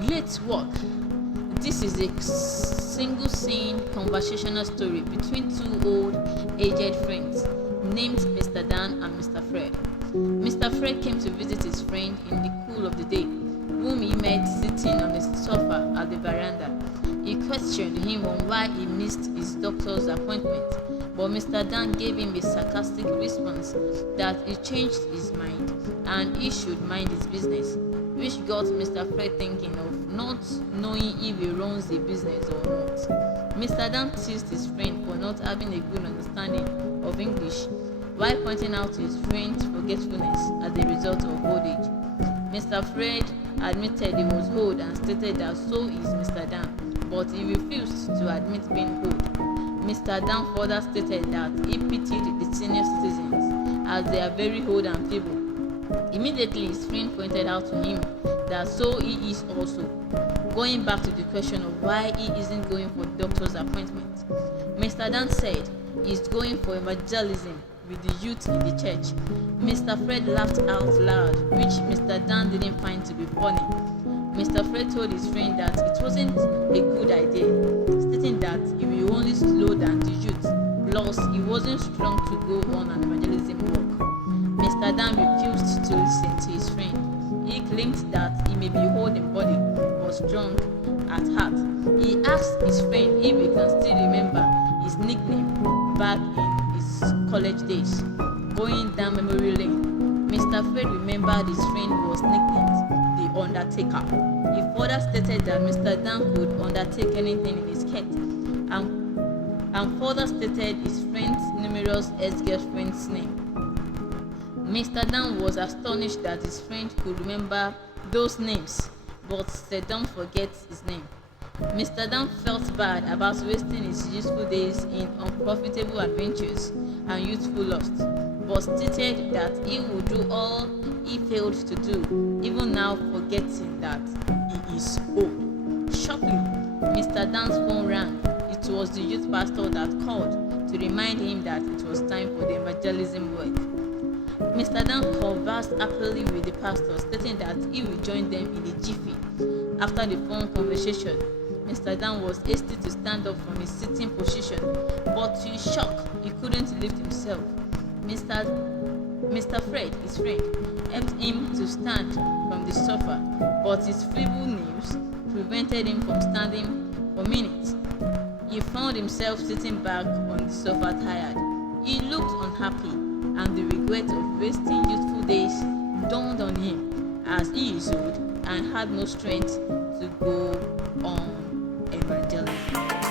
Let's walk. This is a single scene conversational story between two old aged friends named Mr. Dan and Mr. Fred. Mr. Fred came to visit his friend in the cool of the day, whom he met sitting on a sofa at the veranda. He questioned him on why he missed his doctor's appointment, but Mr. Dan gave him a sarcastic response that he changed his mind and he should mind his business, which got Mr. Fred thinking of not knowing if he runs a business or not. Mr. Dan teased his friend for not having a good understanding of English, while pointing out his friend's forgetfulness as a result of old age. Mr. Fred admitted he was old and stated that so is Mr. Dan, but he refused to admit being old. Mr. Dan further stated that he pitied the senior citizens as they are very old and feeble. Immediately, his friend pointed out to him that so he is also, going back to the question of why he isn't going for the doctor's appointment. Mr. Dan said he is going for evangelism with the youth in the church. Mr. Fred laughed out loud, which Mr. Dan didn't find to be funny. Mr. Fred told his friend that it wasn't a good idea, stating that he will only slow down the youth, plus he wasn't strong to go on an evangelism work. Mr. Dan refused to listen to his friend. He claimed that he may be old in body but strong at heart. He asked his friend if he can still remember his nickname back in his college days. Going down memory lane, Mr. Fred remembered his friend was nicknamed the Undertaker. He further stated that Mr. Dan could undertake anything in his cat, and further stated his friend's numerous ex-girlfriend's name. Mr. Dan was astonished that his friend could remember those names, but said don't forget his name. Mr. Dan felt bad about wasting his useful days in unprofitable adventures and youthful lust, but stated that he would do all he failed to do, even now forgetting that he is old. Shortly, Mr. Dan's phone rang. It was the youth pastor that called to remind him that it was time for the evangelism work. Mr. Dan conversed happily with the pastor, stating that he will join them in a jiffy. After the phone conversation, Mr. Dan was hasty to stand up from his sitting position, but to his shock, he couldn't lift himself. Mr. Fred, his friend, helped him to stand from the sofa, but his feeble knees prevented him from standing for minutes. He found himself sitting back on the sofa tired. He looked unhappy, and the regret of wasting youthful days dawned on him, as he is old and had no strength to go on evangelism.